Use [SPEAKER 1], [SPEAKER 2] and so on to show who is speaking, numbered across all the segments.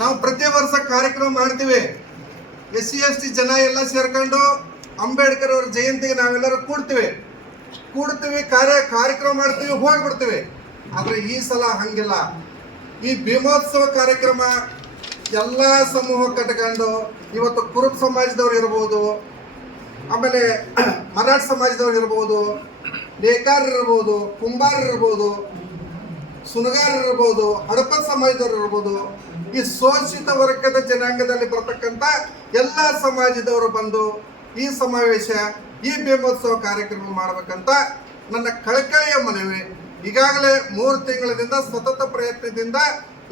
[SPEAKER 1] ನಾವು ಪ್ರತಿ ವರ್ಷ ಕಾರ್ಯಕ್ರಮ ಮಾಡ್ತೀವಿ. ಎಸ್ ಸಿ ಎಸ್ ಟಿ ಜನ ಎಲ್ಲ ಸೇರ್ಕೊಂಡು ಅಂಬೇಡ್ಕರ್ ಅವ್ರ ಜಯಂತಿಗೆ ನಾವೆಲ್ಲರೂ ಕೂಡ್ತೀವಿ. ಕೂಡ್ತೀವಿ, ಕಾರ್ಯ, ಕಾರ್ಯಕ್ರಮ ಮಾಡ್ತೀವಿ, ಹೋಗ್ಬಿಡ್ತೀವಿ. ಆದ್ರೆ ಈ ಸಲ ಹಂಗಿಲ್ಲ. ಈ ಭೀಮೋತ್ಸವ ಕಾರ್ಯಕ್ರಮ ಎಲ್ಲ ಸಮೂಹ ಕಟ್ಕೊಂಡು ಇವತ್ತು ಕುರುಬ ಸಮಾಜದವ್ರು ಇರ್ಬೋದು, ಆಮೇಲೆ ಮರಾಠ ಸಮಾಜದವ್ರು ಇರ್ಬೋದು, ನೇಕಾರ ಇರ್ಬೋದು, ಕುಂಬಾರ ಇರ್ಬೋದು ಸುನಗಾರರು ಇರ್ಬೋದು, ಹಡಪ ಸಮಾಜದವ್ರು ಇರ್ಬೋದು, ಈ ಶೋಷಿತ ವರ್ಗದ ಜನಾಂಗದಲ್ಲಿ ಬರತಕ್ಕಂಥ ಎಲ್ಲ ಸಮಾಜದವರು ಬಂದು ಈ ಸಮಾವೇಶ, ಈ ಭೀಮೋತ್ಸವ ಕಾರ್ಯಕ್ರಮ ಮಾಡಬೇಕಂತ ನನ್ನ ಕಳಕಳಿಯ ಮನವಿ. ಈಗಾಗಲೇ ಮೂರು ತಿಂಗಳಿಂದ ಸತತ ಪ್ರಯತ್ನದಿಂದ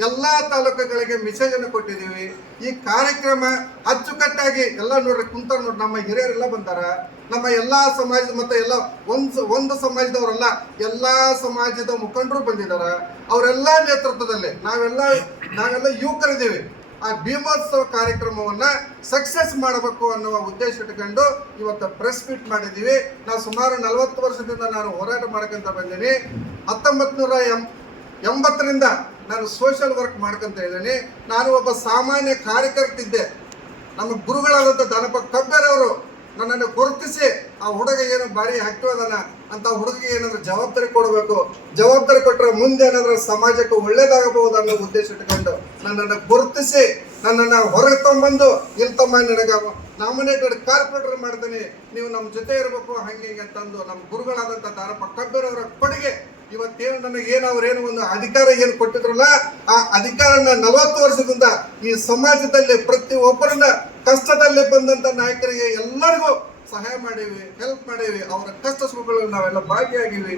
[SPEAKER 1] ಎಲ್ಲ ತಾಲೂಕುಗಳಿಗೆ ಮೆಸೇಜ್ ಅನ್ನು ಕೊಟ್ಟಿದ್ದೀವಿ. ಈ ಕಾರ್ಯಕ್ರಮ ಅಚ್ಚುಕಟ್ಟಾಗಿ ಎಲ್ಲ ನೋಡ್ರಿ ಕುಂತ ನೋಡ್ರಿ, ನಮ್ಮ ಹಿರಿಯರೆಲ್ಲ ಬಂದಾರ. ನಮ್ಮ ಎಲ್ಲಾ ಸಮಾಜದ ಮತ್ತೆ ಎಲ್ಲ ಒಂದು ಒಂದು ಸಮಾಜದವರಲ್ಲ, ಎಲ್ಲಾ ಸಮಾಜದ ಮುಖಂಡರು ಬಂದಿದಾರ. ಅವರೆಲ್ಲ ನೇತೃತ್ವದಲ್ಲಿ ನಾವೆಲ್ಲ ನಾವೆಲ್ಲ ಯುವಕರಿದ್ದೀವಿ. ಆ ಭೀಮೋತ್ಸವ ಕಾರ್ಯಕ್ರಮವನ್ನ ಸಕ್ಸಸ್ ಮಾಡಬೇಕು ಅನ್ನುವ ಉದ್ದೇಶ ಇಟ್ಕೊಂಡು ಇವತ್ತು ಪ್ರೆಸ್ ಮೀಟ್ ಮಾಡಿದ್ದೀವಿ. ನಾವು ಸುಮಾರು ನಲವತ್ತು ವರ್ಷದಿಂದ ನಾನು ಹೋರಾಟ ಮಾಡ್ಕೊಂತ ಬಂದೀನಿ. ಹತ್ತೊಂಬತ್ತು ನೂರ ಎಂಬತ್ತರಿಂದ ನಾನು ಸೋಷಿಯಲ್ ವರ್ಕ್ ಮಾಡ್ಕೊಂತ ಇದ್ದೇನೆ. ನಾನು ಒಬ್ಬ ಸಾಮಾನ್ಯ ಕಾರ್ಯಕರ್ತಿದ್ದೆ. ನಮ್ಮ ಗುರುಗಳಾದಂಥ ದನಪ ಕಬ್ಬೆರವರು ನನ್ನನ್ನು ಗುರುತಿಸಿ ಆ ಹುಡುಗ ಏನು ಬಾರಿ ಅದಾನ ಅಂತ ಹುಡುಗಿಗೆ ಏನಾದ್ರು ಜವಾಬ್ದಾರಿ ಕೊಡಬೇಕು. ಜವಾಬ್ದಾರಿ ಕೊಟ್ಟರೆ ಮುಂದೆ ಏನಾದ್ರು ಸಮಾಜಕ್ಕೆ ಒಳ್ಳೇದಾಗಬಹುದು ಅನ್ನೋ ಉದ್ದೇಶ ಇಟ್ಕೊಂಡು ನನ್ನನ್ನು ಗುರುತಿಸಿ ನನ್ನನ್ನು ಹೊರಗೆ ತಗೊಂಬಂದು ಇಲ್ಲಿ ತಮ್ಮ ನನಗೆ ನಾಮಿನೇಟೆಡ್ ಕಾರ್ಪೊರೇಟರ್ ಮಾಡ್ತೀನಿ. ನೀವು ನಮ್ಮ ಜೊತೆ ಇರಬೇಕು, ಹಂಗೆ ಹಿಂಗೆ ತಂದು ನಮ್ಮ ಗುರುಗಳಾದಂಥ ದಾರಪ್ಪ ಕಬ್ಬೇರವರ ಕೊಡುಗೆ ಇವತ್ತೇನು ನನಗೆ ಏನು ಅವ್ರೇನು ಒಂದು ಅಧಿಕಾರ ಏನು ಕೊಟ್ಟಿದ್ರಲ್ಲ, ಆ ಅಧಿಕಾರನ ನಲವತ್ತು ವರ್ಷದಿಂದ ಈ ಸಮಾಜದಲ್ಲಿ ಪ್ರತಿ ಒಬ್ಬರನ್ನ ಕಷ್ಟದಲ್ಲಿ ಬಂದಂತ ನಾಯಕರಿಗೆ ಎಲ್ಲರಿಗೂ ಸಹಾಯ ಮಾಡೀವಿ ಹೆಲ್ಪ್ ಮಾಡೀವಿ, ಅವರ ಕಷ್ಟ ಸುಖಗಳಲ್ಲಿ ನಾವೆಲ್ಲ ಭಾಗಿಯಾಗಿವಿ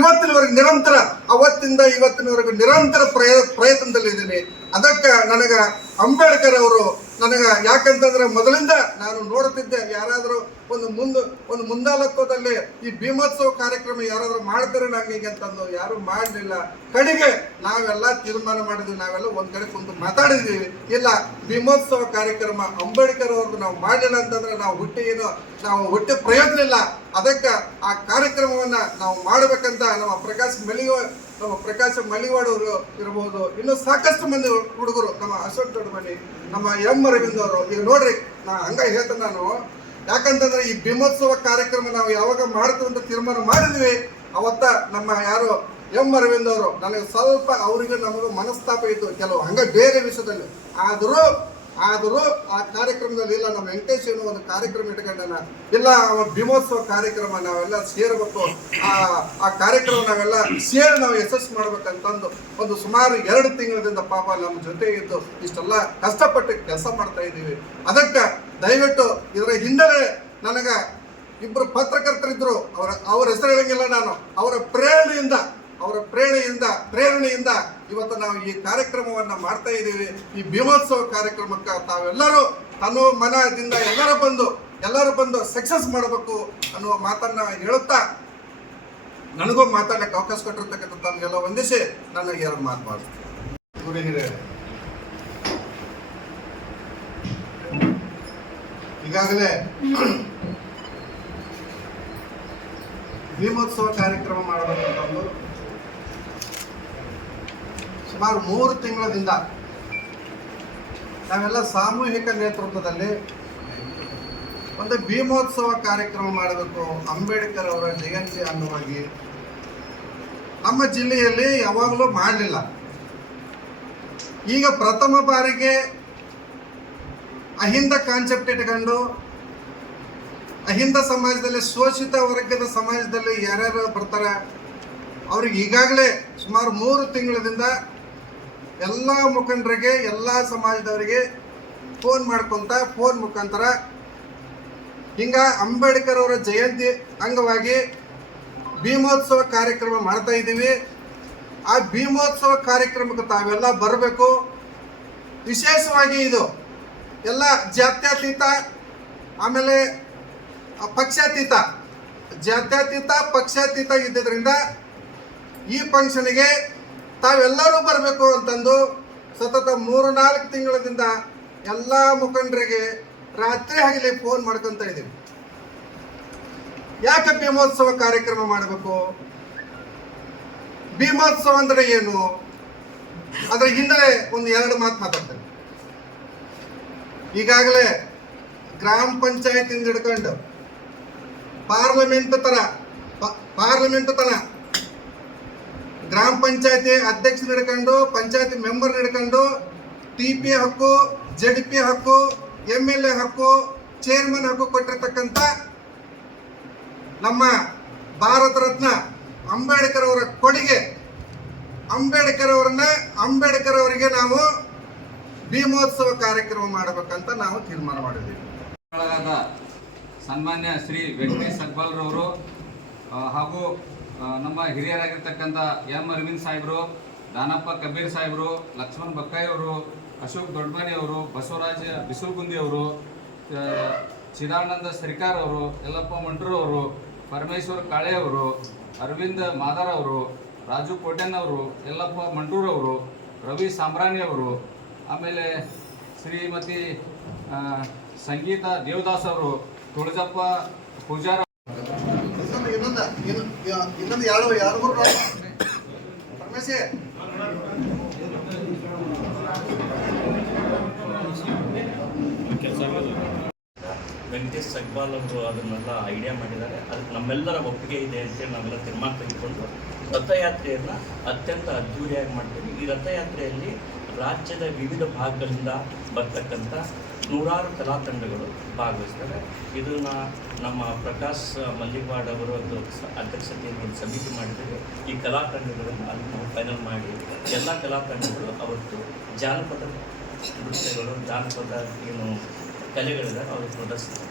[SPEAKER 1] ಇವತ್ತಿನವರೆಗೆ ನಿರಂತರ, ಅವತ್ತಿಂದ ಇವತ್ತಿನವರೆಗೂ ನಿರಂತರ ಪ್ರಯ ಪ್ರಯತ್ನದಲ್ಲಿದ್ದೀನಿ. ಅದಕ್ಕೆ ನನಗೆ ಅಂಬೇಡ್ಕರ್ ಅವರು ನನಗೆ ಯಾಕಂತಂದ್ರೆ ಮೊದಲಿಂದ ನಾನು ನೋಡುತ್ತಿದ್ದೆ ಯಾರಾದರೂ ಒಂದು ಮುಂದೆ, ಒಂದು ಮುಂದಾಲತ್ವದಲ್ಲಿ ಈ ಭೀಮೋತ್ಸವ ಕಾರ್ಯಕ್ರಮ ಯಾರಾದರೂ ಮಾಡ್ತಾರೆ ನಮಗೆ ಅಂತಂದು ಯಾರು ಮಾಡಲಿಲ್ಲ. ಕಡೆಗೆ ನಾವೆಲ್ಲ ತೀರ್ಮಾನ ಮಾಡಿದ್ವಿ, ನಾವೆಲ್ಲ ಒಂದ್ ಕಡೆ ಕುಂತು ಮಾತಾಡಿದೀವಿ. ಇಲ್ಲ, ಭೀಮೋತ್ಸವ ಕಾರ್ಯಕ್ರಮ ಅಂಬೇಡ್ಕರ್ ಅವ್ರದ್ದು ನಾವು ಮಾಡಲಿಲ್ಲ ಅಂತಂದ್ರೆ ನಾವು ಹುಟ್ಟಿ ಏನು, ನಾವು ಹುಟ್ಟಿ ಪ್ರಯೋಜನ ಇಲ್ಲ. ಅದಕ್ಕೆ ಆ ಕಾರ್ಯಕ್ರಮವನ್ನ ನಾವು ಮಾಡಬೇಕಂತ ನಮ್ಮ ಪ್ರಕಾಶ್ ಮಲಿವ ನಮ್ಮ ಪ್ರಕಾಶ್ ಮಲಿವಾಡವರು ಇರಬಹುದು. ಇನ್ನೂ ಸಾಕಷ್ಟು ಮಂದಿ ಹುಡುಗರು ನಮ್ಮ ಅಶೋಕ್ ದೊಡ್ಡಮನಿ ನಮ್ಮ ಎಂ ಅರವಿಂದ್ ಅವರು. ಈಗ ನೋಡ್ರಿ, ನಾ ಹಂಗ ಹೇಳ್ತೇನೆ ನಾನು. ಯಾಕಂತಂದ್ರೆ ಈ ಬಿಮೋತ್ಸವ ಕಾರ್ಯಕ್ರಮ ನಾವು ಯಾವಾಗ ಮಾಡ್ತೀವಿ ಅಂತ ತೀರ್ಮಾನ ಮಾಡಿದ್ವಿ, ಅವತ್ತ ನಮ್ಮ ಯಾರು ಎಂ ಅರವಿಂದ್ ಅವರು, ನನಗೆ ಸ್ವಲ್ಪ ಅವರಿಗೆ ನಮಗೂ ಮನಸ್ತಾಪ ಇತ್ತು. ಕೆಲವು ಹಂಗ ಬೇರೆ ವಿಷಯದಲ್ಲಿ. ಆದರೂ ಆದರೂ ಆ ಕಾರ್ಯಕ್ರಮದಲ್ಲಿ ಇಲ್ಲ, ನಮ್ಮ ವೆಂಕಟೇಶ್ ಏನೋ ಒಂದು ಕಾರ್ಯಕ್ರಮ ಇಟ್ಕೊಂಡನ, ಇಲ್ಲ ಭೀಮೋತ್ಸವ ಕಾರ್ಯಕ್ರಮ ನಾವೆಲ್ಲ ಸೇರಬೇಕು, ಆ ಆ ಕಾರ್ಯಕ್ರಮ ನಾವೆಲ್ಲ ಸೇರಿ ನಾವು ಯಶಸ್ಸು ಮಾಡ್ಬೇಕಂತಂದು ಒಂದು ಸುಮಾರು ಎರಡು ತಿಂಗಳಿಂದ ಪಾಪ ನಮ್ಮ ಜೊತೆ ಇದ್ದು ಇಷ್ಟೆಲ್ಲ ಕಷ್ಟಪಟ್ಟು ಕೆಲಸ ಮಾಡ್ತಾ ಇದ್ದೀವಿ. ಅದಕ್ಕೆ ದಯವಿಟ್ಟು ಇದರ ಹಿನ್ನೆಲೆ ನನಗೆ ಇಬ್ಬರು ಪತ್ರಕರ್ತರಿದ್ರು, ಅವರ, ಅವ್ರ ಹೆಸರು ಹೇಳಂಗಿಲ್ಲ ನಾನು, ಅವರ ಪ್ರೇರಣೆಯಿಂದ ಅವರ ಪ್ರೇರಣೆಯಿಂದ ಪ್ರೇರಣೆಯಿಂದ ಇವತ್ತು ನಾವು ಈ ಕಾರ್ಯಕ್ರಮವನ್ನ ಮಾಡ್ತಾ ಇದ್ದೀವಿ. ಈ ಭೀಮೋತ್ಸವ ಕಾರ್ಯಕ್ರಮಕ್ಕೆ ತಾವೆಲ್ಲರೂ ತನ್ನ ಮನದಿಂದ ಎಲ್ಲರೂ ಬಂದು ಎಲ್ಲರೂ ಬಂದು ಸಕ್ಸಸ್ ಮಾಡಬೇಕು ಅನ್ನುವ ಮಾತನ್ನ ಹೇಳುತ್ತಾ, ನನಗೂ ಮಾತಾಡಕ್ಕೆ ಅವಕಾಶ ಕೊಟ್ಟಿರ್ತಕ್ಕಂಥ ತಮಗೆಲ್ಲ ವಂದಿಸಿ ನನಗೆ ಎರಡು ಮಾತು ಮಾಡ್ತೀನಿ ಈಗಾಗಲೇ ಭೀಮೋತ್ಸವ ಕಾರ್ಯಕ್ರಮ ಮಾಡಬೇಕಂತಂದು ಸುಮಾರು ಮೂರು ತಿಂಗಳದಿಂದ ನಾವೆಲ್ಲ ಸಾಮೂಹಿಕ ನೇತೃತ್ವದಲ್ಲಿ ಒಂದು ಭೀಮೋತ್ಸವ ಕಾರ್ಯಕ್ರಮ ಮಾಡಬೇಕು. ಅಂಬೇಡ್ಕರ್ ಅವರ ಜಯಂತಿ ಅನ್ನುವಾಗಿ ನಮ್ಮ ಜಿಲ್ಲೆಯಲ್ಲಿ ಯಾವಾಗಲೂ ಮಾಡಲಿಲ್ಲ. ಈಗ ಪ್ರಥಮ ಬಾರಿಗೆ ಅಹಿಂದ ಕಾನ್ಸೆಪ್ಟ್ ಇಟ್ಕೊಂಡು ಅಹಿಂದ ಸಮಾಜದಲ್ಲಿ ಶೋಷಿತ ವರ್ಗದ ಸಮಾಜದಲ್ಲಿ ಯಾರ್ಯಾರು ಬರ್ತಾರೆ, ಅವ್ರಿಗೆ ಈಗಾಗಲೇ ಸುಮಾರು ಮೂರು ತಿಂಗಳಿಂದ ಎಲ್ಲ ಮುಖಂಡರಿಗೆ, ಎಲ್ಲ ಸಮಾಜದವರಿಗೆ ಫೋನ್ ಮಾಡ್ಕೊಂತ ಫೋನ್ ಮುಖಾಂತರ ಹಿಂಗ ಅಂಬೇಡ್ಕರ್ ಅವರ ಜಯಂತಿ ಅಂಗವಾಗಿ ಭೀಮೋತ್ಸವ ಕಾರ್ಯಕ್ರಮ ಮಾಡ್ತಾ ಇದ್ದೀವಿ. ಆ ಭೀಮೋತ್ಸವ ಕಾರ್ಯಕ್ರಮಕ್ಕೆ ತಾವೆಲ್ಲ ಬರಬೇಕು. ವಿಶೇಷವಾಗಿ ಇದು ಎಲ್ಲ ಜಾತ್ಯತೀತ, ಆಮೇಲೆ ಪಕ್ಷಾತೀತ. ಜಾತ್ಯತೀತ, ಪಕ್ಷಾತೀತ ಇದ್ದಿದ್ರಿಂದ ಈ ಫಂಕ್ಷನ್ಗೆ ತಾವೆಲ್ಲರೂ ಬರಬೇಕು ಅಂತಂದು ಸತತ ಮೂರು, ನಾಲ್ಕು ತಿಂಗಳಿಂದ ಎಲ್ಲ ಮುಖಂಡರಿಗೆ ರಾತ್ರಿ ಹಗಲಿ ಫೋನ್ ಮಾಡ್ಕೊಂತ ಇದ್ದೀವಿ. ಯಾಕೆ ಭೀಮೋತ್ಸವ ಕಾರ್ಯಕ್ರಮ ಮಾಡಬೇಕು? ಭೀಮೋತ್ಸವ ಅಂದರೆ ಏನು? ಅದರ ಹಿಂದೆ ಒಂದು ಎರಡು ಮಾತು ಮಾತಾಡ್ತೇನೆ. ಈಗಾಗಲೇ ಗ್ರಾಮ ಪಂಚಾಯತಿಂದ ಹಿಡ್ಕೊಂಡು ಪಾರ್ಲಿಮೆಂಟ್ ತರ ಪಾರ್ಲಿಮೆಂಟ್ ತನ ಗ್ರಾಮ ಪಂಚಾಯತಿ ಅಧ್ಯಕ್ಷರು ಹಿಡ್ಕೊಂಡು ಪಂಚಾಯತಿ ಮೆಂಬರ್ ಹಿಡ್ಕೊಂಡು ಟಿ ಪಿ ಹಕ್ಕು ಜೆಡ್ ಪಿ ಹಕ್ಕು ಎಂ ಎಲ್ ಎ ಹಕ್ಕು, ಚೇರ್ಮನ್ ಹಕ್ಕು ಕೊಟ್ಟಿರ್ತಕ್ಕಂಥ ನಮ್ಮ ಭಾರತ ರತ್ನ ಅಂಬೇಡ್ಕರ್ ಅವರ ಕೊಡುಗೆ. ಅಂಬೇಡ್ಕರ್ ಅವರನ್ನ, ಅಂಬೇಡ್ಕರ್ ಅವರಿಗೆ ನಾವು ಭೀಮೋತ್ಸವ ಕಾರ್ಯಕ್ರಮ ಮಾಡಬೇಕಂತ ನಾವು ತೀರ್ಮಾನ ಮಾಡಿದ್ದೀವಿ.
[SPEAKER 2] ಸನ್ಮಾನ್ಯ ಶ್ರೀ ವೆಂಕಟೇಶ್ ಸಗ್ಬಾಲ್ರವರು ಹಾಗೂ ನಮ್ಮ ಹಿರಿಯರಾಗಿರ್ತಕ್ಕಂಥ ಎಂ ಅರವಿಂದ್ ಸಾಹೇಬರು, ದಾನಪ್ಪ ಕಬೀರ್ ಸಾಹೇಬರು, ಲಕ್ಷ್ಮಣ್ ಬಕ್ಕಾಯಿ ಅವರು, ಅಶೋಕ್ ದೊಡ್ಡಮನಿ ಅವರು, ಬಸವರಾಜ ಬಿಸುಗುಂದಿ ಅವರು ಚಿದಾನಂದ ಸರಿಕಾರ್ ಅವರು, ಯಲ್ಲಪ್ಪ ಮಂಟ್ರು ಅವರು, ಪರಮೇಶ್ವರ್ ಕಾಳೆ ಅವರು, ಅರವಿಂದ್ ಮಾದಾರ್ ಅವರು, ರಾಜು ಕೋಟೆನ್ ಅವರು, ಯಲ್ಲಪ್ಪ ಮಂಟೂರ್ ಅವರು, ರವಿ ಸಾಮ್ರಾಣಿ ಅವರು, ಆಮೇಲೆ ಶ್ರೀಮತಿ ಸಂಗೀತ ದೇವದಾಸ್ ಅವರು, ತುಳಜಪ್ಪ ಪೂಜಾರ
[SPEAKER 1] ಇನ್ನೊಂದು
[SPEAKER 3] ವೆಂಕಟೇಶ್ ಸಗ್ಬಾಲ್ ಅವರು ಅದನ್ನೆಲ್ಲ ಐಡಿಯಾ ಮಾಡಿದ್ದಾರೆ. ಅದಕ್ಕೆ ನಮ್ಮೆಲ್ಲರ ಒಪ್ಪಿಗೆ ಇದೆ ಅಂತೇಳಿ ನಾವೆಲ್ಲ ತೀರ್ಮಾನ ತೆಗೆದುಕೊಂಡು ರಥಯಾತ್ರೆಯನ್ನ ಅತ್ಯಂತ ಅದ್ಧೂರಿಯಾಗಿ ಮಾಡ್ತೀವಿ. ಈ ರಥಯಾತ್ರೆಯಲ್ಲಿ ರಾಜ್ಯದ ವಿವಿಧ ಭಾಗಗಳಿಂದ ಬರ್ತಕ್ಕಂಥ ನೂರಾರು ಕಲಾ ತಂಡಗಳು ಭಾಗವಹಿಸ್ತಾರೆ ಇದನ್ನ ನಮ್ಮ ಪ್ರಕಾಶ್ ಮಲ್ಲಿವಾಡ್ ಅವರು ಸ- ಅಧ್ಯಕ್ಷತೆಯಲ್ಲಿ ಒಂದು ಸಮಿತಿ ಮಾಡಿದ್ದೇವೆ ಈ ಕಲಾ ತಂಡಗಳನ್ನು ಅಲ್ಲಿ ನಾವು ಫೈನಲ್ ಮಾಡಿ ಎಲ್ಲ ಕಲಾ ತಂಡಗಳು ಅವತ್ತು ಜಾನಪದ ನೃತ್ಯಗಳು, ಜಾನಪದ ಏನು ಕಲೆಗಳಿದೆ, ಅವರು ಪ್ರದರ್ಶಿಸ್ತಾರೆ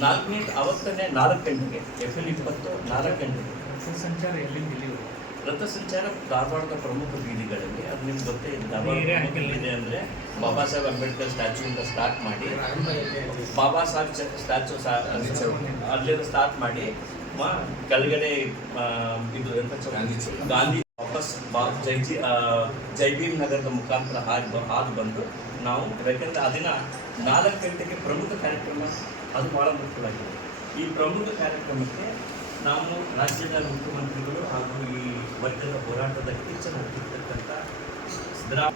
[SPEAKER 3] ನಾಲ್ಕನೇ, ಅವತ್ತನೇ ನಾಲ್ಕು ಗಂಟೆಗೆ ಏಪ್ರಿಲ್ ಇಪ್ಪತ್ತು ನಾಲ್ಕು ಗಂಟೆಗೆ.
[SPEAKER 4] ಸಂಚಾರ ಎಲ್ಲಿ
[SPEAKER 3] ರಥ ಸಂಚಾರ ಧಾರವಾಡದ ಪ್ರಮುಖ ಬೀದಿಗಳಲ್ಲಿ ಅದು ನಿಮ್ಗೆ ಗೊತ್ತೇ ಇದೆ ಧಾರವಾಡ ಇದೆ ಅಂದರೆ ಬಾಬಾ ಸಾಹೇಬ್ ಅಂಬೇಡ್ಕರ್ ಸ್ಟ್ಯಾಚ್ಯೂಯಿಂದ ಸ್ಟಾರ್ಟ್ ಮಾಡಿ ಬಾಬಾ ಸಾಹೇಬ್ ಸ್ಟ್ಯಾಚು ಅಲ್ಲಿಂದ ಸ್ಟಾರ್ಟ್ ಮಾಡಿ ಮ ಕೆಳಗಡೆ ಇದು ಎಂತ ಗಾಂಧಿ ವಾಪಸ್ ಬಾ ಜೈ ಜಿ ಜೈ ಭೀಮ್ ನಗರದ ಮುಖಾಂತರ ಹಾದು ಹಾದು ಬಂದು ನಾವು ಯಾಕಂದ್ರೆ ಅದನ್ನ ನಾಲ್ಕು ಗಂಟೆಗೆ ಪ್ರಮುಖ ಕಾರ್ಯಕ್ರಮ ಅದು ಭಾಳ ಮುಖ್ಯವಾಗಿದೆ ಈ ಪ್ರಮುಖ ಕಾರ್ಯಕ್ರಮಕ್ಕೆ ನಾವು ರಾಜ್ಯದ ಮುಖ್ಯಮಂತ್ರಿಗಳು ಹಾಗೂ ಈ ವರ್ಗದ ಹೋರಾಟದ ಸಿದ್ದರಾಮ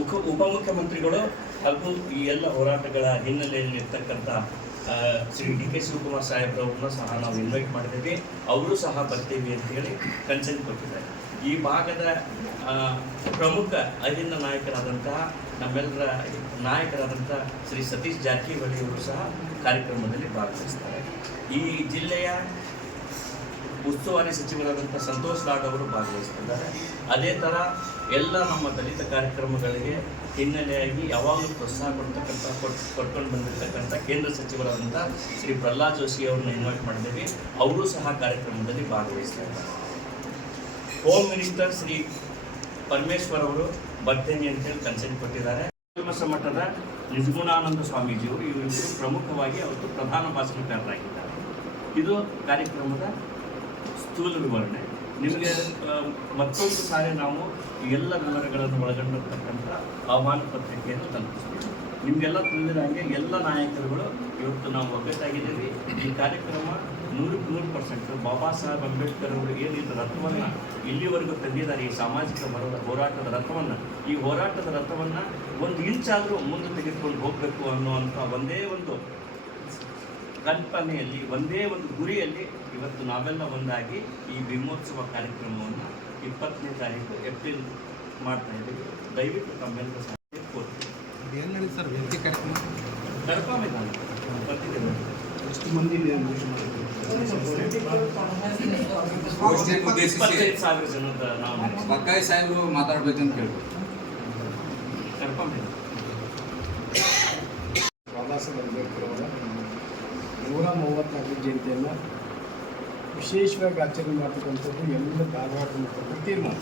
[SPEAKER 3] ಉಪ ಉಪಮುಖ್ಯಮಂತ್ರಿಗಳು ಹಾಗೂ ಈ ಎಲ್ಲ ಹೋರಾಟಗಳ ಹಿನ್ನೆಲೆಯಲ್ಲಿರ್ತಕ್ಕಂಥ ಶ್ರೀ ಡಿ ಕೆ ಶಿವಕುಮಾರ್ ಸಾಹೇಬ್ರವ್ರನ್ನ ಸಹ ನಾವು ಇನ್ವೈಟ್ ಮಾಡಿದ್ದೇವೆ. ಅವರು ಸಹ ಬರ್ತೀವಿ ಅಂತ ಹೇಳಿ ಕನ್ಸೆಂಟ್ ಕೊಟ್ಟಿದ್ದಾರೆ. ಈ ಭಾಗದ ಪ್ರಮುಖ ಅಹಿಂದ ನಾಯಕರಾದಂತಹ, ನಮ್ಮೆಲ್ಲರ ನಾಯಕರಾದಂಥ ಶ್ರೀ ಸತೀಶ್ ಜಾರಕಿಹೊಳಿ ಅವರು ಸಹ ಕಾರ್ಯಕ್ರಮದಲ್ಲಿ ಭಾಗವಹಿಸ್ತಾರೆ. ಈ ಜಿಲ್ಲೆಯ ಉಸ್ತುವಾರಿ ಸಚಿವರಾದಂಥ ಸಂತೋಷ್ ಲಾಡ್ ಅವರು ಭಾಗವಹಿಸ್ತಿದ್ದಾರೆ ಅದೇ ಥರ ಎಲ್ಲ ನಮ್ಮ ದಲಿತ ಕಾರ್ಯಕ್ರಮಗಳಿಗೆ ಹಿನ್ನೆಲೆಯಾಗಿ ಯಾವಾಗಲೂ ಪ್ರೋತ್ಸಾಹ ಕೊಡ್ತಕ್ಕಂಥ ಕೊಟ್ಟು ಕೊಟ್ಕೊಂಡು ಬಂದಿರತಕ್ಕಂಥ ಕೇಂದ್ರ ಸಚಿವರಾದಂಥ ಶ್ರೀ ಪ್ರಹ್ಲಾದ್ ಜೋಶಿ ಅವ್ರನ್ನ ಇನ್ವೈಟ್ ಮಾಡಿದ್ದೀವಿ. ಅವರು ಸಹ ಕಾರ್ಯಕ್ರಮದಲ್ಲಿ ಭಾಗವಹಿಸ್ತಿದ್ದಾರೆ ಹೋಮ್ ಮಿನಿಸ್ಟರ್ ಶ್ರೀ ಪರಮೇಶ್ವರ್ ಅವರು ಬರ್ತೇನೆ ಅಂತೇಳಿ ಕನ್ಸೆಂಟ್ ಕೊಟ್ಟಿದ್ದಾರೆ. ಮಠದ ನಿಜಗುಣಾನಂದ ಸ್ವಾಮೀಜಿಯವರು ಇವರಿಬ್ಬರು ಪ್ರಮುಖವಾಗಿ ಅವತ್ತು ಪ್ರಧಾನ ಭಾಷಣಕಾರರಾಗಿದ್ದಾರೆ ಇದು ಕಾರ್ಯಕ್ರಮದ ಸ್ಥೂಲ ವಿವರಣೆ ನಿಮಗೆ ಮತ್ತೊಂದು ಸಾರಿ ನಾವು ಎಲ್ಲ ವಿವರಗಳನ್ನು ಒಳಗೊಂಡಿರ್ತಕ್ಕಂಥ ಆಹ್ವಾನ ಪತ್ರಿಕೆಯನ್ನು ತಲುಪಿಸ್ತೀವಿ. ನಿಮಗೆಲ್ಲ ತಿಳಿದಿರ ಹಾಗೆ ಎಲ್ಲ ನಾಯಕರುಗಳು ಇವತ್ತು ನಾವು ಒಗ್ಗಟ್ಟಾಗಿದ್ದೀವಿ. ಈ ಕಾರ್ಯಕ್ರಮ ನೂರಕ್ಕೆ ನೂರು ಪರ್ಸೆಂಟ್. ಬಾಬಾ ಸಾಹೇಬ್ ಅಂಬೇಡ್ಕರ್ ಅವರು ಏನಿದ್ದ ರಥವನ್ನು ಇಲ್ಲಿವರೆಗೂ ತಂದಿದ್ದಾರೆ, ಈ ಸಾಮಾಜಿಕ ಮರದ ಹೋರಾಟದ ರಥವನ್ನು. ಈ ಹೋರಾಟದ ರಥವನ್ನು ಒಂದು ಇಂಚಾದರೂ ಮುಂದೆ ತೆಗೆದುಕೊಂಡು ಹೋಗಬೇಕು ಅನ್ನುವಂಥ ಒಂದೇ ಒಂದು ಕಲ್ಪನೆಯಲ್ಲಿ, ಒಂದೇ ಒಂದು ಗುರಿಯಲ್ಲಿ ಇವತ್ತು ನಾವೆಲ್ಲ ಒಂದಾಗಿ ಈ ಬ್ರಹ್ಮೋತ್ಸವ ಕಾರ್ಯಕ್ರಮವನ್ನು ಇಪ್ಪತ್ತನೇ ತಾರೀಕು ಏಪ್ರಿಲ್ ಮಾಡ್ತಾ ಇದ್ದೀವಿ. ದಯವಿಟ್ಟು ತಮ್ಮೆಲ್ಲ ಸಹ ಕೋರ್ತೀವಿ
[SPEAKER 4] ಏನು ಸರ್? ವ್ಯಕ್ತಿ ಕಾರ್ಯಕ್ರಮ?
[SPEAKER 3] ಕನ್ಫರ್ಮ್ ನಾನು ಬರ್ತಿದ್ದೇನೆ
[SPEAKER 4] ಎಷ್ಟು ಮಂದಿ
[SPEAKER 3] ಇಪ್ಪತ್ತೈದು ಸಾವಿರ ಜನದ ನಾವು
[SPEAKER 2] ಬಕ್ಕಾಯಿ ಸಾಹೇಬರು ಮಾತಾಡ್ಬೇಕಂತ ಕೇಳ್ಬೋದು
[SPEAKER 3] ಕನ್ಫರ್ಮ್ ಇದೆ
[SPEAKER 4] ಬಾಬಾ ಸಾಹೇಬ್ ಅಂಬೇಡ್ಕರ್ ಅವರ ನೂರ ಮೂವತ್ತ್ನಾಲ್ಕು ಜಯಂತಿಯನ್ನು ವಿಶೇಷವಾಗಿ ಆಚರಣೆ ಮಾಡ್ತಕ್ಕಂಥದ್ದು ಎಲ್ಲ ಧಾರವಾಡ ತೀರ್ಮಾನ.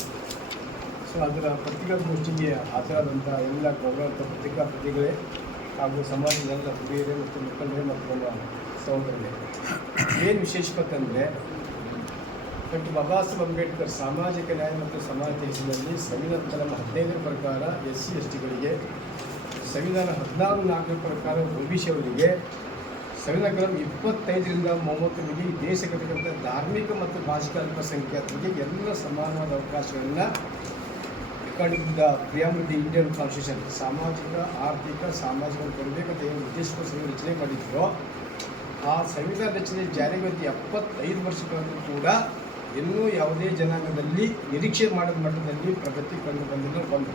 [SPEAKER 4] ಸೊ ಅದರ ಪತ್ರಿಕಾಗೋಷ್ಠಿಗೆ ಹಾಜರಾದಂಥ ಎಲ್ಲ ಗೌರವಂಥ ಪತ್ರಿಕಾ ಪ್ರತಿಗಳೇ ಹಾಗೂ ಸಮಾಜದ ಎಲ್ಲ ಹಿರಿಯರೇ ಮತ್ತು ಮುಖಂಡರೇ ಮತ್ತು ನಮ್ಮ ಸಹೋದರರೇ. ಏನು ವಿಶೇಷತೆ ಅಂದರೆ, ಡಾಕ್ಟರ್ ಬಾಬಾ ಸಾಹೇಬ್ ಅಂಬೇಡ್ಕರ್ ಸಾಮಾಜಿಕ ನ್ಯಾಯ ಮತ್ತು ಸಮಾಜ ದೇಶದಲ್ಲಿ ಸಂವಿಧಾನ ಕಲಂ ಹದಿನೈದರ ಪ್ರಕಾರ ಎಸ್ ಸಿ ಎಸ್ ಟಿಗಳಿಗೆ, ಸಂವಿಧಾನ ಹದಿನಾರು ನಾಲ್ಕರ ಪ್ರಕಾರ ಒ ಬಿ ಸಿ ಅವರಿಗೆ ಸಂವಿಧಾನ ಕಲಂ ಇಪ್ಪತ್ತೈದರಿಂದ ಮೂವತ್ತರಿಗೆ ಈ ದೇಶಕ್ಕಿರ್ತಕ್ಕಂಥ ಧಾರ್ಮಿಕ ಮತ್ತು ಭಾಷಿಕ ಅಲ್ಪಸಂಖ್ಯಾತರಿಗೆ ಎಲ್ಲ ಸಮಾನವಾದ ಅವಕಾಶಗಳನ್ನು ಕಂಡಿದ್ದ ದ ಇಂಡಿಯನ್ ಕಾನ್ಸ್ಟಿಟ್ಯೂಷನ್ ಸಾಮಾಜಿಕ, ಆರ್ಥಿಕ, ಸಾಮಾಜಿಕ ಕೊಡಬೇಕಂತ ಏನು ರಚನೆ ಮಾಡಿದ್ರು. ಆ ಸಂವಿಧಾನ ರಚನೆ ಜಾರಿಗೆ ಬಂದು ಎಪ್ಪತ್ತೈದು ವರ್ಷಗಳನ್ನು ಕೂಡ ಇನ್ನೂ ಯಾವುದೇ ಜನಾಂಗದಲ್ಲಿ ನಿರೀಕ್ಷೆ ಮಾಡಿದ ಮಟ್ಟದಲ್ಲಿ ಪ್ರಗತಿ ಕಂಡು ಬಂದಿಲ್ಲ ಒಂದು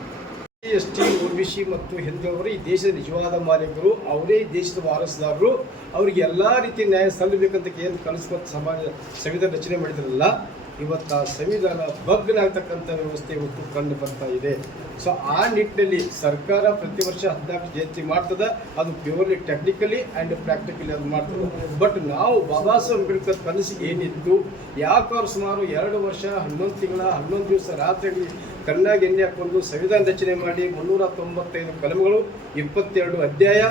[SPEAKER 4] ಎಸ್ ಟಿ ಮತ್ತು ಹಿಂದುಳಿದವರು ಈ ದೇಶದ ನಿಜವಾದ ಮಾಲೀಕರು, ಅವರೇ ದೇಶದ ವಾರಸುದಾರರು. ಅವರಿಗೆ ಎಲ್ಲ ರೀತಿ ನ್ಯಾಯ ಸಲ್ಲಬೇಕಂತ ಏನು ಕನಸ್ಕೊತ ಸಮಾಜ ಸಂವಿಧಾನ ರಚನೆ ಮಾಡಿದ್ರಲ್ಲ, ಇವತ್ತು ಆ ಸಂವಿಧಾನ ಭಗ್ನಾಗ್ತಕ್ಕಂಥ ವ್ಯವಸ್ಥೆ ಇವತ್ತು ಕಂಡು ಬರ್ತಾ ಇದೆ. ಸೊ ಆ ನಿಟ್ಟಿನಲ್ಲಿ ಸರ್ಕಾರ ಪ್ರತಿ ವರ್ಷ ಹದಿನಾಲ್ಕು ಜಯಂತಿ ಮಾಡ್ತದೆ. ಅದು ಪ್ಯೂರ್ಲಿ ಟೆಕ್ನಿಕಲಿ ಆ್ಯಂಡ್ ಪ್ರಾಕ್ಟಿಕಲಿ ಅದು ಮಾಡ್ತದೆ. ಬಟ್ ನಾವು ಬಾಬಾ ಸಾಹೇಬ್ ಅಂಬೇಡ್ಕರ್ ಕನಸು ಏನಿತ್ತು? ಯಾಕೆ ಅವ್ರು ಸುಮಾರು ಎರಡು ವರ್ಷ, ಹನ್ನೊಂದು ತಿಂಗಳ, ಹನ್ನೊಂದು ದಿವಸ ರಾತ್ರಿ ಕಣ್ಣಾಗಿ ಹಾಕೊಂಡು ಸಂವಿಧಾನ ರಚನೆ ಮಾಡಿ ಮುನ್ನೂರ ತೊಂಬತ್ತೈದು ಕಲಮಗಳು, ಇಪ್ಪತ್ತೆರಡು ಅಧ್ಯಾಯ,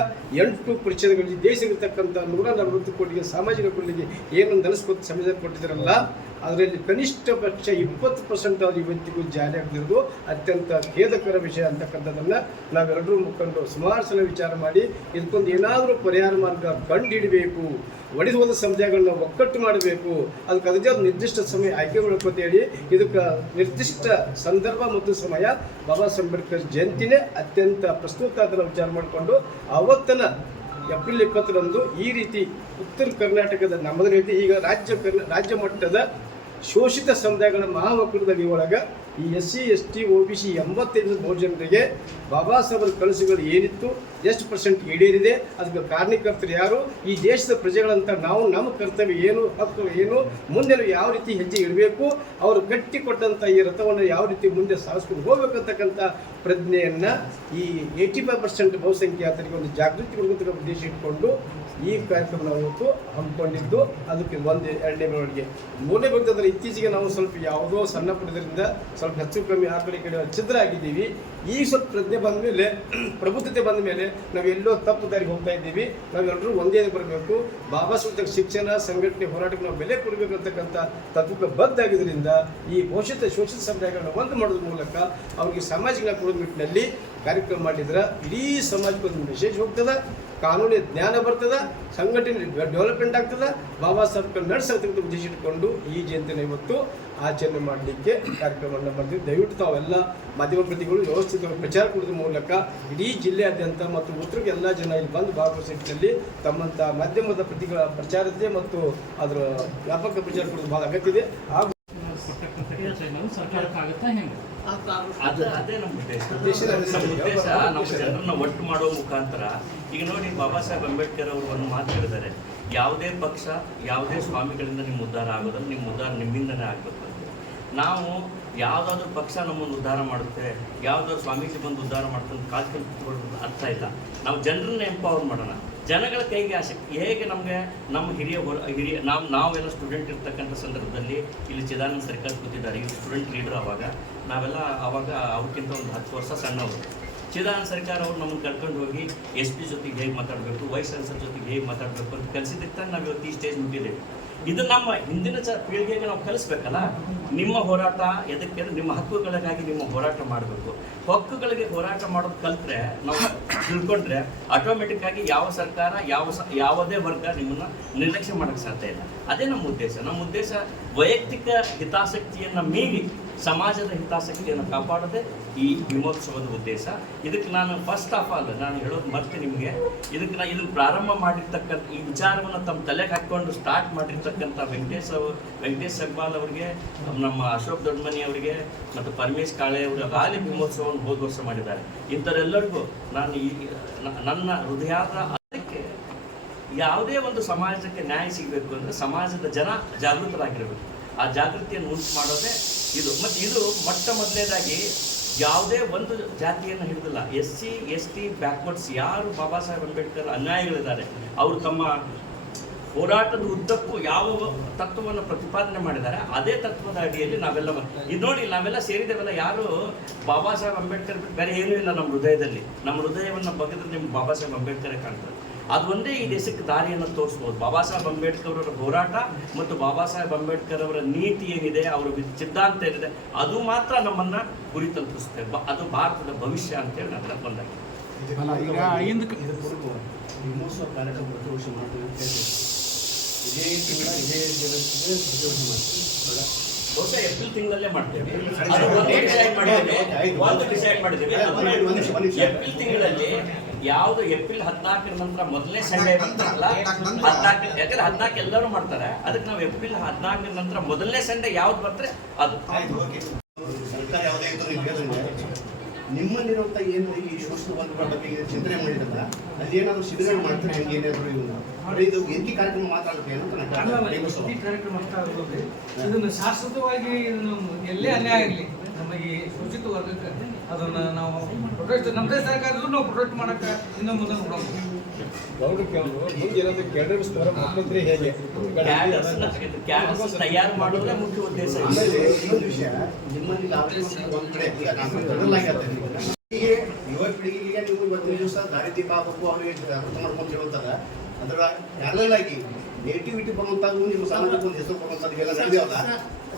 [SPEAKER 4] ಎಂಟು ಪರಿಚಯಗಳಲ್ಲಿ ದೇಶದಲ್ಲಿರ್ತಕ್ಕಂಥ ನೂರ ನಲವತ್ತು ಕೋಟಿಗೆ ಸಾಮಾಜಿಕ ಕೊಡುಗೆ ಏನೊಂದು ಅನಿಸ್ಕೊಟ್ಟು ಸಂವಿಧಾನ ಕೊಟ್ಟಿದ್ದಾರಲ್ಲ ಅದರಲ್ಲಿ ಕನಿಷ್ಠ ಪಕ್ಷ ಇಪ್ಪತ್ತು ಪರ್ಸೆಂಟ್ ಅದು ಇವತ್ತಿಗೂ ಜಾರಿ ಆಗದಿರೋದು ಅತ್ಯಂತ ಖೇದಕರ ವಿಷಯ ಅಂತಕ್ಕಂಥದ್ದನ್ನು ನಾವೆಲ್ಲರೂ ಮುಖಂಡು ಸುಮಾರು ಸಲ ವಿಚಾರ ಮಾಡಿ ಇದಕ್ಕೊಂದು ಏನಾದರೂ ಪರಿಹಾರ ಮಾರ್ಗ ಕಂಡುಹಿಡಬೇಕು ಒಡೆದು ಹೋದ ಸಮುದಾಯಗಳನ್ನ ಒಕ್ಕಟ್ಟು ಮಾಡಬೇಕು, ಅದಕ್ಕೆ ಅದಕ್ಕೆ ನಿರ್ದಿಷ್ಟ ಸಮಯ ಆಯ್ಕೆ ಹೇಳಿ ಇದಕ್ಕೆ ನಿರ್ದಿಷ್ಟ ಸಂದರ್ಭ ಮತ್ತು ಸಮಯ ಬಾಬಾ ಸಾಹೇಬ್ ಅಂಬೇಡ್ಕರ್ ಜಯಂತಿನೇ ಅತ್ಯಂತ ಪ್ರಸ್ತುತ ಅದನ್ನು ವಿಚಾರ ಮಾಡಿಕೊಂಡು ಅವತ್ತನ ಏಪ್ರಿಲ್ ಇಪ್ಪತ್ತರಂದು ಈ ರೀತಿ ಉತ್ತರ ಕರ್ನಾಟಕದ ನಮ್ಮದೇ ರೀತಿ ಈಗ ರಾಜ್ಯ ರಾಜ್ಯ ಮಟ್ಟದ ಶೋಷಿತ ಸಮುದಾಯಗಳ ಮಹಾಮಕ್ಕಳದಲ್ಲಿ ಒಳಗೆ ಈ S C S T O B C ಎಂಬತ್ತೈದು ಬಹುಜನರಿಗೆ ಬಾಬಾ ಸಾಹೇಬರ ಕನಸುಗಳು ಏನಿತ್ತು, ಎಷ್ಟು ಪರ್ಸೆಂಟ್ ಈಡೇರಿದೆ, ಅದಕ್ಕೆ ಕಾರಣಕರ್ತರು ಯಾರು, ಈ ದೇಶದ ಪ್ರಜೆಗಳಂತ ನಾವು, ನಮ್ಮ ಕರ್ತವ್ಯ ಏನು ಹಕ್ಕು ಏನು, ಮುಂದೆ ಯಾವ ರೀತಿ ಹೆಜ್ಜೆ ಇಡಬೇಕು, ಅವರು ಕಟ್ಟಿಕೊಟ್ಟಂಥ ಈ ರಥವನ್ನು ಯಾವ ರೀತಿ ಮುಂದೆ ಸಾರಿಸ್ಕೊಂಡು ಹೋಗ್ಬೇಕಂತಕ್ಕಂಥ ಪ್ರಜ್ಞೆಯನ್ನು ಈ ಏಯ್ಟಿ ಫೈವ್ ಪರ್ಸೆಂಟ್ ಬಹುಸಂಖ್ಯಾತರಿಗೆ ಒಂದು ಜಾಗೃತಿ ಕೊಡುವಂಥ ಉದ್ದೇಶ ಇಟ್ಕೊಂಡು ಈ ಕಾರ್ಯಕ್ರಮ ನಾವು ಇವತ್ತು ಹಮ್ಮಿಕೊಂಡಿದ್ದು ಅದಕ್ಕೆ ಒಂದು ಎರಡನೇ ಬೆಳವಣಿಗೆ. ಮೂರನೇ ಅದರ ಇತ್ತೀಚೆಗೆ ನಾವು ಸ್ವಲ್ಪ ಯಾವುದೋ ಸಣ್ಣ ಪುಟ್ಟದ್ರಿಂದ ಸ್ವಲ್ಪ ಹೆಚ್ಚು ಕಮ್ಮಿ ಆ ಕಡೆ ಕಡೆ ಛಿದ್ರ ಆಗಿದ್ದೀವಿ. ಈ ಸ್ವಲ್ಪ ಪ್ರಜ್ಞೆ ಬಂದ ಮೇಲೆ, ಪ್ರಬುದ್ಧತೆ ಬಂದ ಮೇಲೆ ನಾವು ಎಲ್ಲೋ ತಪ್ಪು ದಾರಿಗೆ ಹೋಗ್ತಾ ಇದ್ದೀವಿ. ನಾವೆಲ್ಲರೂ ಒಂದೇ ಬರಬೇಕು. ಬಾಬಾ ಸಾಹೇಬ್ ಶಿಕ್ಷಣ ಸಂಘಟನೆ ಹೋರಾಟಕ್ಕೆ ನಾವು ಬೆಲೆ ಕೊಡಬೇಕು ಅಂತಕ್ಕಂಥ ತತ್ವಕ್ಕೆ ಬದ್ಧಾಗಿದ್ದರಿಂದ ಈ ಘೋಷಿತ ಶೋಷಿತ ಸಮುದಾಯಗಳನ್ನ ಒಂದು ಮಾಡೋದ್ರ ಮೂಲಕ ಅವ್ರಿಗೆ ಸಮಾಜಗಳ ಕೊಡೋ ನಿಟ್ಟಿನಲ್ಲಿ ಕಾರ್ಯಕ್ರಮ ಮಾಡಿದ್ರೆ ಇಡೀ ಸಮಾಜಕ್ಕೆ ಒಂದು ಮೆಸೇಜ್ ಹೋಗ್ತದೆ. ಕಾನೂನಿನ ಜ್ಞಾನ ಬರ್ತದ, ಸಂಘಟನೆ ಡೆವಲಪ್ಮೆಂಟ್ ಆಗ್ತದೆ, ಬಾಬಾ ಸಾಹೇಬ್ ನಡೆಸತಕ್ಕಂಥ ಉದ್ದೇಶ ಇಟ್ಕೊಂಡು ಈ ಜಯಂತಿನ ಇವತ್ತು ಆಚರಣೆ ಮಾಡಲಿಕ್ಕೆ ಕಾರ್ಯಕ್ರಮವನ್ನು ಬರ್ತೀವಿ ದಯವಿಟ್ಟು ತಾವೆಲ್ಲ ಮಾಧ್ಯಮ ಪ್ರತಿಗಳು ವ್ಯವಸ್ಥಿತವಾಗಿ ಪ್ರಚಾರ ಕೊಡೋದ್ರ ಮೂಲಕ ಇಡೀ ಜಿಲ್ಲೆಯಾದ್ಯಂತ ಮತ್ತು ಉತ್ತರಕ್ಕೆ ಎಲ್ಲ ಜನ ಇಲ್ಲಿ ಬಂದು ಭಾಗವಹಿಸಿದಲ್ಲಿ ತಮ್ಮಂಥ ಮಾಧ್ಯಮದ ಪ್ರತಿಗಳ ಪ್ರಚಾರತೆ ಮತ್ತು ಅದರ ವ್ಯಾಪಕ ಪ್ರಚಾರ ಕೊಡೋದು ಭಾಳ ಅಗತ್ಯ ಇದೆ. ಹಾಗೂ
[SPEAKER 5] ಸರ್ಕಾರಕ್ಕೆ ಆಗುತ್ತಾ ಹೆಂಗೆ
[SPEAKER 3] ಅದು ಅದೇ ನಮ್ಮ ಉದ್ದೇಶ.
[SPEAKER 4] ದೇಶದ
[SPEAKER 3] ನಮ್ಮ ಉದ್ದೇಶ. ನಮ್ಮ ಜನರನ್ನ ಒಟ್ಟು ಮಾಡುವ ಮುಖಾಂತರ. ಈಗ ನೋಡಿ ಬಾಬಾ ಸಾಹೇಬ್ ಅಂಬೇಡ್ಕರ್ ಅವರು ಒಂದು ಮಾತು ಹೇಳಿದ್ದಾರೆ. ಯಾವುದೇ ಪಕ್ಷ ಯಾವುದೇ ಸ್ವಾಮಿಗಳಿಂದ ನಿಮ್ಮ ಉದ್ಧಾರ ಆಗೋದ್ರೆ ನಿಮ್ಮ ಉದ್ಧಾರ ನಿಮ್ಮಿಂದನೇ ಆಗಬೇಕು ಅಂತ. ನಾವು ಯಾವುದಾದ್ರೂ ಪಕ್ಷ ನಮ್ಮನ್ನು ಉದ್ಧಾರ ಮಾಡುತ್ತೆ ಯಾವುದಾದ್ರು ಸ್ವಾಮೀಜಿ ಬಂದು ಉದ್ಧಾರ ಮಾಡ್ತಾರೆ ಅಂತ ಕಾಲ್ಕೊಂಡು ಅರ್ಥ ಇಲ್ಲ. ನಾವು ಜನರನ್ನ ಎಂಪವರ್ ಮಾಡೋಣ. ಜನಗಳ ಕೈಗೆ ಆಸಕ್ತಿ. ಹೇಗೆ ನಮಗೆ ನಮ್ಮ ಹಿರಿಯ ಹೊರ ಹಿರಿಯ ನಾವು, ನಾವೆಲ್ಲ ಸ್ಟೂಡೆಂಟ್ ಇರ್ತಕ್ಕಂಥ ಸಂದರ್ಭದಲ್ಲಿ ಇಲ್ಲಿ ಚಿದಾನಂದ ಸರ್ಕಾರ ಕೂತಿದ್ದಾರೆ. ಇಲ್ಲಿ ಸ್ಟೂಡೆಂಟ್ ಲೀಡರ್ ಅವಾಗ ನಾವೆಲ್ಲ ಆವಾಗ ಅವಕ್ಕಿಂತ ಒಂದು ಹತ್ತು ವರ್ಷ ಸಣ್ಣವರು. ಚಿದಾನಂದ ಸರ್ಕಾರ ಅವರು ನಮ್ಮನ್ನು ಕರ್ಕೊಂಡು ಹೋಗಿ ಎಸ್ ಪಿ ಜೊತೆಗೆ ಹೇಗೆ ಮಾತಾಡಬೇಕು, ವೈಸ್ ಚಾನ್ಸಲರ್ ಜೊತೆಗೆ ಹೇಗೆ ಮಾತಾಡಬೇಕು ಅಂತ ಕಲಿಸಿದ್ದಕ್ಕೆ ನಾವು ಇವತ್ತು ಈ ಸ್ಟೇಜ್ ಮುಟ್ಟಿದ್ದೇವೆ ಇದು ನಮ್ಮ ಹಿಂದಿನ ಚ ಪೀಳಿಗೆಗೆ ನಾವು ಕಲಿಸ್ಬೇಕಲ್ಲ? ನಿಮ್ಮ ಹೋರಾಟ, ಎದಕ್ಕೆ ಅಂದ್ರೆ ನಿಮ್ಮ ಹಕ್ಕುಗಳಿಗಾಗಿ ನಿಮ್ಮ ಹೋರಾಟ ಮಾಡಬೇಕು. ಹಕ್ಕುಗಳಿಗೆ ಹೋರಾಟ ಮಾಡೋದು ಕಲ್ತ್ರೆ ನಾವು ತಿಳ್ಕೊಂಡ್ರೆ ಆಟೋಮೆಟಿಕ್ ಆಗಿ ಯಾವ ಸರ್ಕಾರ, ಯಾವ ಯಾವುದೇ ವರ್ಗ ನಿಮ್ಮನ್ನು ನಿರ್ಲಕ್ಷ್ಯ ಮಾಡೋಕ್ಕೆ ಸಾಧ್ಯ ಇಲ್ಲ. ಅದೇ ನಮ್ಮ ಉದ್ದೇಶ. ನಮ್ಮ ಉದ್ದೇಶ ವೈಯಕ್ತಿಕ ಹಿತಾಸಕ್ತಿಯನ್ನು ಮೀರಿ ಸಮಾಜದ ಹಿತಾಸಕ್ತಿಯನ್ನು ಕಾಪಾಡದೆ ಈ ವಿಮೋತ್ಸವದ ಉದ್ದೇಶ. ಇದಕ್ಕೆ ನಾನು ಫಸ್ಟ್ ಆಫ್ ಆಲ್ ನಾನು ಹೇಳೋದು ಮತ್ತೆ ನಿಮಗೆ. ಇದಕ್ಕೆ ನಾನು ಇದನ್ನು ಪ್ರಾರಂಭ ಮಾಡಿರ್ತಕ್ಕಂಥ ಈ ವಿಚಾರವನ್ನು ತಮ್ಮ ತಲೆಗೆ ಹಾಕ್ಕೊಂಡು ಸ್ಟಾರ್ಟ್ ಮಾಡಿರ್ತಕ್ಕಂಥ ವೆಂಕಟೇಶ್ ಅವರು ವೆಂಕಟೇಶ್ ಸಗ್ಬಾಲ್ ಅವರಿಗೆ, ನಮ್ಮ ಅಶೋಕ್ ದೊಡ್ಡಮನಿ ಅವರಿಗೆ ಮತ್ತು ಪರಮೇಶ್ ಕಾಳೆ ಅವರು ಗಾಲಿ ವಿಮೋತ್ಸವವನ್ನು ಹೋದ ವರ್ಷ ಮಾಡಿದ್ದಾರೆ. ಇಂಥವರೆಲ್ಲರಿಗೂ ನಾನು ಈ ನನ್ನ ಹೃದಯದ ಅದಕ್ಕೆ ಯಾವುದೇ ಒಂದು ಸಮಾಜಕ್ಕೆ ನ್ಯಾಯ ಸಿಗಬೇಕು ಅಂದರೆ ಸಮಾಜದ ಜನ ಜಾಗೃತರಾಗಿರಬೇಕು. ಆ ಜಾಗೃತಿಯನ್ನು ಉಂಟು ಮಾಡೋದೇ ಇದು. ಮತ್ತು ಇದು ಮೊಟ್ಟ ಮೊದಲನೇದಾಗಿ ಯಾವುದೇ ಒಂದು ಜಾತಿಯನ್ನು ಹಿಡಿದಿಲ್ಲ. S C, S T, backwards ಯಾರು ಬಾಬಾ ಸಾಹೇಬ್ ಅಂಬೇಡ್ಕರ್ ಅನ್ಯಾಯಗಳಿದ್ದಾರೆ. ಅವರು ತಮ್ಮ ಹೋರಾಟದ ಉದ್ದಕ್ಕೂ ಯಾವ ತತ್ವವನ್ನು ಪ್ರತಿಪಾದನೆ ಮಾಡಿದ್ದಾರೆ, ಅದೇ ತತ್ವದ ಅಡಿಯಲ್ಲಿ ನಾವೆಲ್ಲ ಇದು ನೋಡಿ, ನಾವೆಲ್ಲ ಸೇರಿದ್ದೇವಲ್ಲ, ಯಾರು ಬಾಬಾ ಸಾಹೇಬ್ ಅಂಬೇಡ್ಕರ್ ಬಿಟ್ಟು ಬೇರೆ ಏನೂ ಇಲ್ಲ ನಮ್ಮ ಹೃದಯದಲ್ಲಿ. ನಮ್ಮ ಹೃದಯವನ್ನು ಬಗೆದ್ರೆ ನಿಮ್ಗೆ ಬಾಬಾ ಸಾಹೇಬ್ ಅಂಬೇಡ್ಕರ್ ಕಾಣ್ತದೆ ಅದು ಒಂದೇ ಈ ದೇಶಕ್ಕೆ ದಾರಿಯನ್ನು ತೋರಿಸ್ಬೋದು ಬಾಬಾ ಸಾಹೇಬ್ ಅಂಬೇಡ್ಕರ್ ಅವರ ಹೋರಾಟ ಮತ್ತು ಬಾಬಾ ಸಾಹೇಬ್ ಅಂಬೇಡ್ಕರ್ ಅವರ ನೀತಿ ಏನಿದೆ ಅವರ ಸಿದ್ಧಾಂತ ಏನಿದೆ ಅದು ಮಾತ್ರ ನಮ್ಮನ್ನ ಗುರಿ ತಲುಪಿಸುತ್ತೆ ಬ- ಅದು ಭಾರತದ ಭವಿಷ್ಯ ಅಂತೇಳಿ ನನ್ನ ಬಂದಾಗ
[SPEAKER 5] ಅಲ್ಲ ಈಗ ಹಿಂದಕ್ಕೆ
[SPEAKER 4] ವಿಮೋತ್ಸವ ಕಾರ್ಯಕ್ರಮ ಪ್ರತಿ ವರ್ಷ ಮಾಡ್ತೀವಿ ಅಂತ ಹೇಳಿ ಇದೇ ತಿಂಗಳ ಇದೇ ದಿನಕ್ಕೆ ಪ್ರತಿ ವರ್ಷ ಮಾಡ್ತೀವಿ?
[SPEAKER 3] ಬಹುಶಃ ಏಪ್ರಿಲ್ ತಿಂಗಳಲ್ಲೇ ಮಾಡ್ತೇವೆ ಒಂದು ಡಿಸೈಡ್ ಮಾಡಿದ್ದೇವೆ ಒಂದು ಡಿಸೈಡ್ ಮಾಡಿದ್ದೇವೆ ಏಪ್ರಿಲ್ ತಿಂಗಳಲ್ಲಿ ಯಾವುದು ಏಪ್ರಿಲ್ ಹದಿನಾಲ್ಕರ ನಂತರ ಮೊದಲನೇ ಸಂಡೇ ಬಂತಲ್ಲ ಹದಿನಾಲ್ಕು ಯಾಕಂದ್ರೆ ಹದಿನಾಲ್ಕು ಎಲ್ಲರೂ ಮಾಡ್ತಾರೆ. ಅದಕ್ಕೆ ನಾವು ಏಪ್ರಿಲ್ ಹದಿನಾಲ್ಕರ ನಂತರ ಮೊದಲನೇ ಸಂಡೇ ಯಾವ್ದು ಬರ್ತಾರೆ ಅದು.
[SPEAKER 6] ಆಯ್ತು ಸರ್ಕಾರ ಯಾವುದೇ ಇದ್ರೂ ಇರೋದ್ರಿಂದ ನಿಮ್ಮಲ್ಲಿರುವಂತ ಏನು ಈ ಶೋಷಿತ ವರ್ಗಗಳ ಬಗ್ಗೆ ಚಿಂತನೆ ಮಾಡಿದ್ರಲ್ಲ ಅಲ್ಲಿ ಏನಾದ್ರು ಶಿಬಿರಗಳು ಮಾಡ್ತಾರೆ ಹೆಂಗೆ ಏನಾದ್ರು ಇವನ್ನ ಇದು ಎಂಕಿ ಕಾರ್ಯಕ್ರಮ ಮಾತ್ರ ಆಗುತ್ತೆ ಅಂತ.
[SPEAKER 7] ಈ ಕಾರ್ಯಕ್ರಮ ಅಷ್ಟ ಆಗೋದು ಇದನ್ನು ಶಾಶ್ವತವಾಗಿ ಇದನ್ನು ಎಲ್ಲೇ ಅನ್ಯಾಯ ಆಗಲಿ ನಮಗೆ ಈ ಸೂಚಿತ ವರ್ಗಕ್ಕೆ ಅದನ್ನ ನಾವು ಪ್ರೊಟೆಸ್ಟ್ ನಮ್ಮದೇ ಸರ್ಕಾರ ಇದ್ರೂ ನಾವು ಪ್ರೊಟೆಕ್ಟ್ ಮಾಡೋಕ್ಕೆ ಇನ್ನೂ ಮುಂದೆ ನೋಡೋದು.
[SPEAKER 4] ಮುಖ್ಯಮಂತ್ರಿ ಹೇಗೆ?
[SPEAKER 3] ತಯಾರು ಮಾಡೋದೇ ಮುಖ್ಯ ಉದ್ದೇಶ.
[SPEAKER 6] ಇನ್ನೊಂದು ವಿಷಯ ನಿಮ್ಮಲ್ಲಿ ಒಂದ್ ಕಡೆ ಈಗ ಯುವ ಪೀಳಿಗೆಗೆ ನೀವು ಇವತ್ತಿನ ದಿವಸ ದಾರಿದೀಪ ಆಗಬೇಕು ಅವರಿಗೆ ಅರ್ಥ ಮಾಡ್ಕೊಂಡು ಹೇಳುವಂತದ ಅದರ ಪ್ಯಾರಲ್ ಆಗಿ ನೇಟಿವಿಟಿ ಬರುವಂತಾಗೂ ನಿಮ್ಮ ಸಮಾಜಕ್ಕೆ ಒಂದು ಹೆಸರು ಕೊಡುವಂತ ಇವೆಲ್ಲ ನಡೆದಿವಲ್ಲ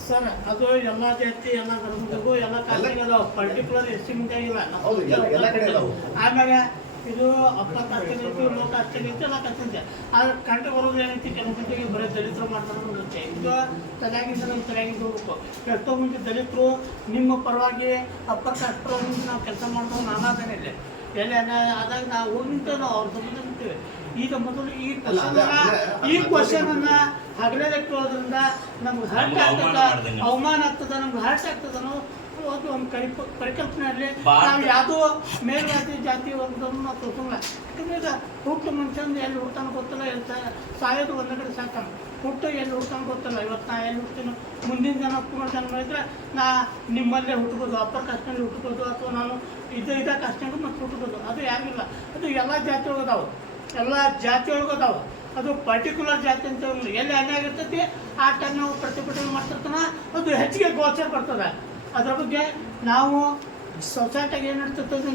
[SPEAKER 8] ಸರ್ ಅದು ಎಲ್ಲ ಜಾತಿ ಎಲ್ಲ ಧರ್ಮದಗೂ ಎಲ್ಲ ಅದಾವ ಪರ್ಟಿಕ್ಯುಲರ್ ಎಸ್ಟಿಮೇಟ್ ಇಲ್ಲ.
[SPEAKER 6] ಹೌದು, ಎಲ್ಲ- ಎಲ್ಲ ಕಡೆ ಅದಾವು.
[SPEAKER 8] ಆಮೇಲೆ ಇದು ಅಪ್ಪ ಕಾಸ್ಟಿಗೆ ಲೋಕ ಐತಿ ಎಲ್ಲ ಆದ್ರೆ ಕಂಡು ಬರೋದು ಏನೈತಿ ಕೆಲವು ಗಂಟೆಗೆ ಬರೀ ದಲಿತರು ಮಾಡ್ತಾರೆ ಅನ್ನೋದೈತೆ ಇದು ತಲೆಯಾಗಿಂದ ನಮ್ಮ ತಲೆಯಾಗಿಂದ ಹೋಗ್ಬೇಕು. ಎಷ್ಟೋ ಮಂದಿ ದಲಿತರು ನಿಮ್ಮ ಪರವಾಗಿ ಅಪ್ಪ ಕಷ್ಟ ನಾವು ಕೆಲಸ ಮಾಡ್ಕೊಂಡು ನಾನಾದನೇ ಇಲ್ಲ ಎಲ್ಲಿ ಅದಾಗ ಆದಾಗ ನಾವು ಹೋಗಿ ನಾವು ಅವ್ರ ಸಂಬಂಧ ನಿಂತೇವೆ. ಈಗ ಮೊದಲು ಈ ಕ್ವಶನ್ ಈ ಕ್ವಶನ್ ಅನ್ನ ಹಗಲೇ ಕೇಳೋದ್ರಿಂದ ನಮ್ಗೆ ಹರ್ಟ್ ಆಗ್ತದ. ಅವಮಾನ ಆಗ್ತದ ನಮ್ಗೆ ಹರ್ಟ್ ಆಗ್ತದ ಅನ್ನೋ ಅದು ಒಂದು ಕರಿ ಪರಿಕಲ್ಪನೆಯಲ್ಲಿ ನಾವು ಯಾವುದೋ ಮೇಲ್ಜಾತಿ ಜಾತಿ ವರ್ಗದವ್ರನ್ನ ನಾವು ತಿಳ್ಕೊಂಡ ಯಾಕಂದ್ರೆ ಈಗ ಹುಟ್ಟು ಮನುಷ್ಯಂದು ಎಲ್ಲಿ ಹುಡ್ತಾನ ಗೊತ್ತಲ್ಲ ಎಲ್ಲಿ ಸಾಯೋದು ಒಂದ ಕಡೆ ಸಾಕಾನ ಹುಟ್ಟು ಎಲ್ಲಿ ಹುಡ್ತಾನ ಗೊತ್ತಿಲ್ಲ. ಇವತ್ತು ನಾ ಎಲ್ಲಿ ಹುಡ್ತೀನಿ ಮುಂದಿನ ಜನ ಪುನರ್ಜನ್ಮ ಇದ್ರೆ ನಾ ನಿಮ್ಮಲ್ಲೇ ಹುಟ್ಬೋದು ಅಪ್ಪರ್ ಕಷ್ಟಲ್ಲಿ ಹುಟ್ಬೋದು ಅಥವಾ ನಾನು ಇದ್ದ ಇದ ಕಷ್ಟ ಮತ್ತೆ ಹುಟ್ಬೋದು ಅದು ಯಾರಿಲ್ಲ ಅದು ಎಲ್ಲ ಜಾತಿ ಒಳಗದಾವು ಎಲ್ಲ ಜಾತಿ ಅದಾವೆ. ಅದು ಪರ್ಟಿಕ್ಯುಲರ್ ಜಾತಿ ಅಂತ. ಎಲ್ಲಿ ಅನ್ಯಾಯ ಆ ಟೈಮ್ ನಾವು ಪ್ರತಿಭಟನೆ ಮಾಡ್ತಿರ್ತಾನ ಅದು ಹೆಚ್ಚಿಗೆ ಗೋಚರ ಬರ್ತದೆ. ಅದ್ರ ಬಗ್ಗೆ ನಾವು ಸೊಸೈಟಿಗೆ ಏನು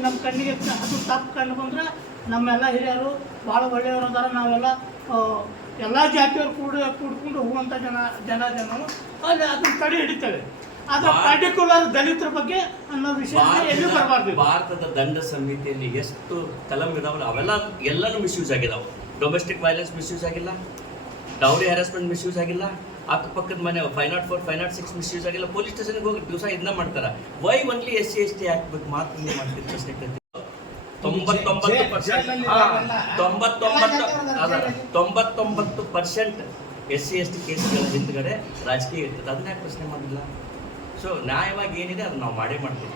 [SPEAKER 8] ನಮ್ಮ ಕಣ್ಣಿಗೆ ಅದು ತಪ್ಪು ಕಂಡು ಬಂದ್ರೆ ನಮ್ಮೆಲ್ಲ ಹಿರಿಯರು ಭಾಳ ಒಳ್ಳೆಯವರು ಅದಾರ. ನಾವೆಲ್ಲ ಎಲ್ಲ ಜಾತಿಯವರು ಕೂಡ ಕೂಡ್ಕೊಂಡು ಹೋಗುವಂಥ ಜನ ಜನ ಜನರು. ಅಲ್ಲಿ ಅದನ್ನು ತಡೆ ಹಿಡಿತೇವೆ. ಪರ್ಟಿಕ್ಯುಲರ್ ದಲಿತರ ಬಗ್ಗೆ ಅನ್ನೋ ವಿಷಯ ಎಲ್ಲೂ ಬರಬಾರ್ದು?
[SPEAKER 3] ಭಾರತದ ದಂಡ ಸಂಹಿತೆಯಲ್ಲಿ ಎಷ್ಟು ಕಲಂ ಇದಾವಲ್ಲ ಅವೆಲ್ಲ ಎಲ್ಲಾನು ಮಿಸ್ಯೂಸ್ ಆಗಿದಾವೆ. ಡೊಮೆಸ್ಟಿಕ್ ವೈಲೆನ್ಸ್ ಮಿಸ್ಯೂಸ್ ಆಗಿಲ್ಲ ಡೌರಿ ಹ್ಯಾರಾಸ್ಮೆಂಟ್ ಮಿಸ್ಯೂಸ್ ಆಗಿಲ್ಲ ಅಕ್ಕಪಕ್ಕದ ಮನೆ five not four five not six misuse ಆಗಿಲ್ಲ. ಪೊಲೀಸ್ ಸ್ಟೇಷನ್ಗೆ ಹೋಗಿ ದಿವಸ ಇದನ್ನ ಮಾಡ್ತಾರೆ. Why only S C S T ಹಾಕ್ಬೇಕು ಮಾತ್ರ ಹಿಂಗೆ ಮಾಡ್ತಿದ್ರು ಪ್ರಶ್ನೆ. ತೊಂಬತ್ತೊಂಬತ್ತು ಪರ್ಸೆಂಟ್ ತೊಂಬತ್ತೊಂಬತ್ತು ಅದ ತೊಂಬತ್ತೊಂಬತ್ತು percent S C S T ಕೇಸ್ಗಳ ಹಿಂದ್ಗಡೆ ರಾಜಕೀಯ ಇರ್ತದೆ. ಅದನ್ನ ಯಾಕೆ ಪ್ರಶ್ನೆ ಮಾಡಿಲ್ಲ? ಸೊ ನ್ಯಾಯವಾಗಿ ಏನಿದೆ ಅದು ನಾವು ಮಾಡೇ ಮಾಡ್ತೀವಿ.